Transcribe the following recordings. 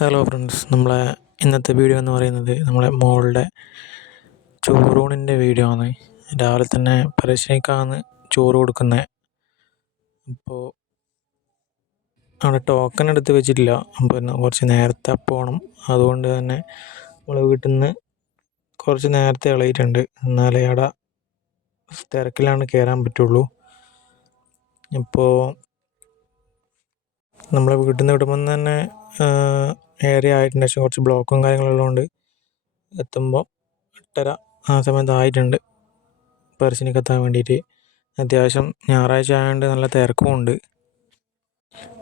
Hello friends, നമ്മളെ ഇന്നത്തെ video എന്ന് പറയുന്നത് നമ്മളെ മോളുടെ ചോറൂണിൻ്റെ വീഡിയോ ആണ്. രാവിലെ തന്നെ പരശ്ശിനിക്കാണ് ചോറ് കൊടുക്കുന്നത്. അപ്പോൾ അവിടെ ടോക്കൺ എടുത്ത് വെച്ചിട്ടില്ല. പിന്നെ കുറച്ച് നേരത്തെ പോകണം. അതുകൊണ്ട് തന്നെ നമ്മൾ വീട്ടിൽ നിന്ന് കുറച്ച് നേരത്തെ ഇളയിട്ടുണ്ട്. എന്നാലേ അവിടെ തിരക്കിലാണ് കയറാൻ പറ്റുള്ളൂ. ഇപ്പോൾ നമ്മളെ വീട്ടിൽ നിന്ന് വിടുമ്പം തന്നെ ഏറെ ആയിട്ടുണ്ട്. പക്ഷേ കുറച്ച് ബ്ലോക്കും കാര്യങ്ങളുള്ളതുകൊണ്ട് എത്തുമ്പോൾ 8:30 ആ സമയത്ത് ആയിട്ടുണ്ട് പരശ്ശിനിക്കെത്താൻ വേണ്ടിയിട്ട്. അത്യാവശ്യം ഞായറാഴ്ച ആയതുകൊണ്ട് നല്ല തിരക്കുമുണ്ട്.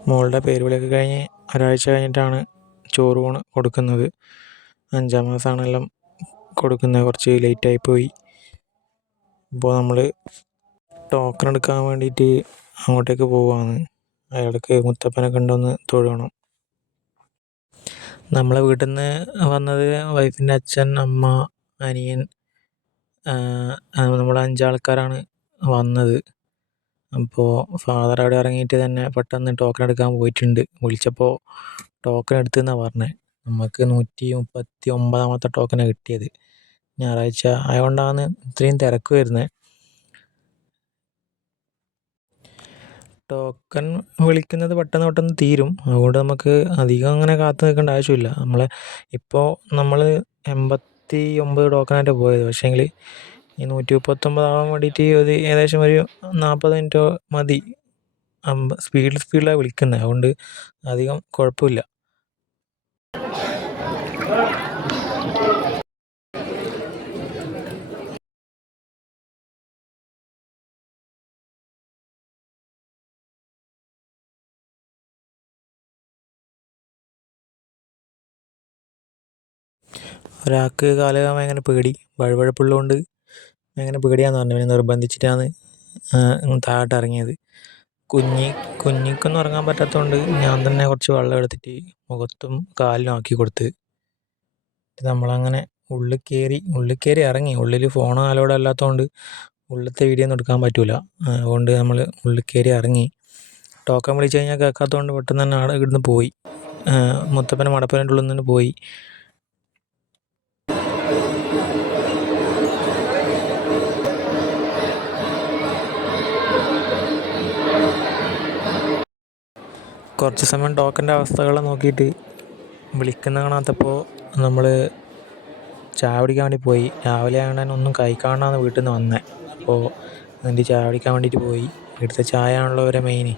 മോളുടെ പേരുവിളിയൊക്കെ കഴിഞ്ഞ് ഒരാഴ്ച കഴിഞ്ഞിട്ടാണ് ചോറൂണ് കൊടുക്കുന്നത്. 5-ാം മാസമാണെല്ലാം കൊടുക്കുന്നത്. കുറച്ച് ലേറ്റായി പോയി. ഇപ്പോൾ നമ്മൾ ടോക്കൺ എടുക്കാൻ വേണ്ടിയിട്ട് അങ്ങോട്ടേക്ക് പോവുകയാണ്. അയാൾക്ക് മുത്തപ്പനെ കണ്ടൊന്ന് തൊഴണം. നമ്മളെ വീട്ടിൽ നിന്ന് വന്നത് വൈഫിൻ്റെ അച്ഛൻ, അമ്മ, അനിയൻ, നമ്മൾ 5 ആൾക്കാരാണ് വന്നത്. അപ്പോൾ ഫാദർ അവിടെ ഇറങ്ങിയിട്ട് തന്നെ പെട്ടെന്ന് ടോക്കൺ എടുക്കാൻ പോയിട്ടുണ്ട്. വിളിച്ചപ്പോൾ ടോക്കൺ എടുത്തെന്നാണ് പറഞ്ഞത്. നമുക്ക് 139ാമത്തെ ടോക്കനാണ് കിട്ടിയത്. ഞായറാഴ്ച ആയതുകൊണ്ടാണ് ഇത്രയും തിരക്ക് വരുന്നത്. ടോക്കൺ വിളിക്കുന്നത് പെട്ടെന്ന് തീരും. അതുകൊണ്ട് നമുക്ക് അധികം അങ്ങനെ കാത്തു നിൽക്കേണ്ട ആവശ്യമില്ല. ഇപ്പോൾ നമ്മൾ 89 ടോക്കണായിട്ട് പോയത്. പക്ഷേങ്കിൽ ഈ 139 ആവാൻ വേണ്ടിയിട്ട് ഏകദേശം ഒരു 40 മിനിറ്റ് മതി. സ്പീഡിലാണ് വിളിക്കുന്നത്. അതുകൊണ്ട് അധികം കുഴപ്പമില്ല. ഒരാൾക്ക് കാലുകഴുകാൻ ഭയങ്കര പേടി, വഴുവഴുപ്പുള്ളതുകൊണ്ട് ഭയങ്കര പേടിയാന്ന് പറഞ്ഞു. പിന്നെ നിർബന്ധിച്ചിട്ടാണ് താഴോട്ട് ഇറങ്ങിയത്. കുഞ്ഞിക്കൊന്നും ഇറങ്ങാൻ പറ്റാത്തതുകൊണ്ട് ഞാൻ തന്നെ കുറച്ച് വെള്ളം എടുത്തിട്ട് മുഖത്തും കാലിനും ആക്കി കൊടുത്ത്. നമ്മളങ്ങനെ ഉള്ളിൽ കയറി ഇറങ്ങി. ഉള്ളിൽ ഫോൺ അലൗഡ് അല്ലാത്തതുകൊണ്ട് ഉള്ളിലത്തെ വീഡിയോ ഒന്നും എടുക്കാൻ പറ്റില്ല. അതുകൊണ്ട് നമ്മൾ ഉള്ളിൽ കയറി ഇറങ്ങി. ടോക്കൺ വിളിച്ച് കഴിഞ്ഞാൽ കേൾക്കാത്തതുകൊണ്ട് പെട്ടെന്ന് തന്നെ അവിടെ ഇവിടുന്ന് പോയി. മുത്തപ്പൻ്റെ മടപ്പേൻ്റെ ഉള്ളിൽ നിന്ന് പോയി. കുറച്ച് സമയം ടോക്കൻ്റെ അവസ്ഥകൾ നോക്കിയിട്ട് വിളിക്കുന്ന കാണാത്തപ്പോൾ നമ്മൾ ചായ കുടിക്കാൻ വേണ്ടി പോയി. രാവിലെ ആയതുകൊണ്ട് ഒന്നും കഴിക്കാണ്ടാണ് വീട്ടിൽ നിന്ന് വന്നത്. അപ്പോൾ എന്നിട്ട് ചായ കുടിക്കാൻ വേണ്ടിയിട്ട് പോയി. ഇവിടുത്തെ ചായ ആണല്ലോ അവരെ മെയിൻ.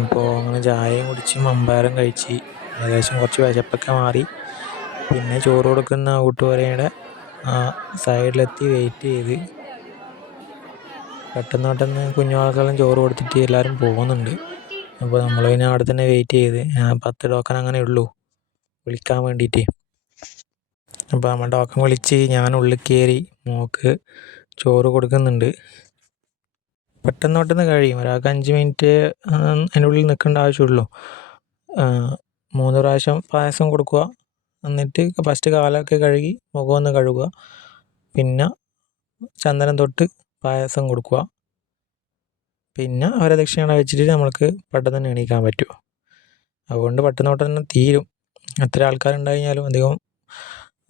അപ്പോൾ അങ്ങനെ ചായയും കുടിച്ച് മമ്പയറും കഴിച്ച് ഏകദേശം കുറച്ച് വിശപ്പൊക്കെ മാറി. പിന്നെ ചോറ് കൊടുക്കുന്ന ഊട്ടുപുരയുടെ സൈഡിലെത്തി വെയിറ്റ് ചെയ്ത്. പെട്ടെന്ന് കുഞ്ഞുങ്ങൾക്കെല്ലാം ചോറ് കൊടുത്തിട്ട് എല്ലാവരും പോകുന്നുണ്ട്. അപ്പോൾ നമ്മൾ പിന്നെ അവിടെ തന്നെ വെയിറ്റ് ചെയ്ത്. 10 ടോക്കൺ അങ്ങനെ ഉള്ളൂ വിളിക്കാൻ വേണ്ടിയിട്ട്. അപ്പോൾ നമ്മൾ ടോക്കൺ വിളിച്ച് ഞാൻ ഉള്ളിൽ കയറി മോൾക്ക് ചോറ് കൊടുക്കുന്നുണ്ട്. പെട്ടെന്ന് കഴിയും. ഒരാൾക്ക് 5 മിനിറ്റ് അതിൻ്റെ ഉള്ളിൽ നിൽക്കേണ്ട ആവശ്യമുള്ളൂ. 3 പ്രാവശ്യം പായസം കൊടുക്കുക. എന്നിട്ട് ഫസ്റ്റ് കാലൊക്കെ കഴുകി മുഖമൊന്ന് കഴുകുക. പിന്നെ ചന്ദനം തൊട്ട് പായസം കൊടുക്കുക. പിന്നെ അവരെ ദക്ഷിണ വെച്ചിട്ട് നമ്മൾക്ക് പെട്ടെന്ന് തന്നെ എണീക്കാൻ പറ്റും. അതുകൊണ്ട് പെട്ടെന്ന് തന്നെ തീരും. എത്ര ആൾക്കാരുണ്ടായി കഴിഞ്ഞാലും അധികം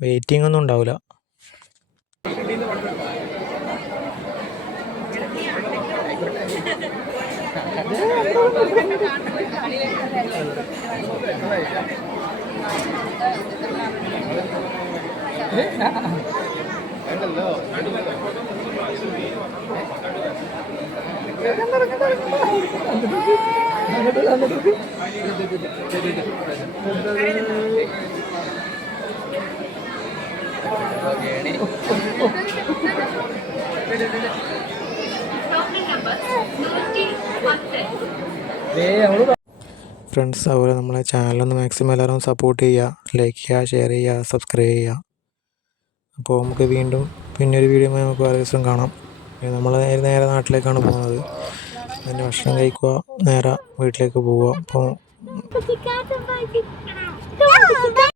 വെയിറ്റിംഗ് ഒന്നും ഉണ്ടാവില്ല. ഫ്രണ്ട്സ്, അതുപോലെ നമ്മളെ ചാനലൊന്ന് മാക്സിമം എല്ലാവരും സപ്പോർട്ട് ചെയ്യുക, ലൈക്ക് ചെയ്യുക, ഷെയർ ചെയ്യുക, സബ്സ്ക്രൈബ് ചെയ്യുക. അപ്പോൾ നമുക്ക് വീണ്ടും പിന്നെ ഒരു വീഡിയോ നമുക്ക് വേറെ ദിവസം കാണാം. നമ്മൾ നേരെ നാട്ടിലേക്കാണ് പോകുന്നത്. അതിന് ഭക്ഷണം കഴിക്കുക, നേരെ വീട്ടിലേക്ക് പോവുക. അപ്പോൾ